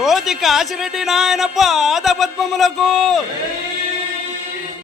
జ్యోతి కాశిరెడ్డి నాయన పాద పద్మములకు.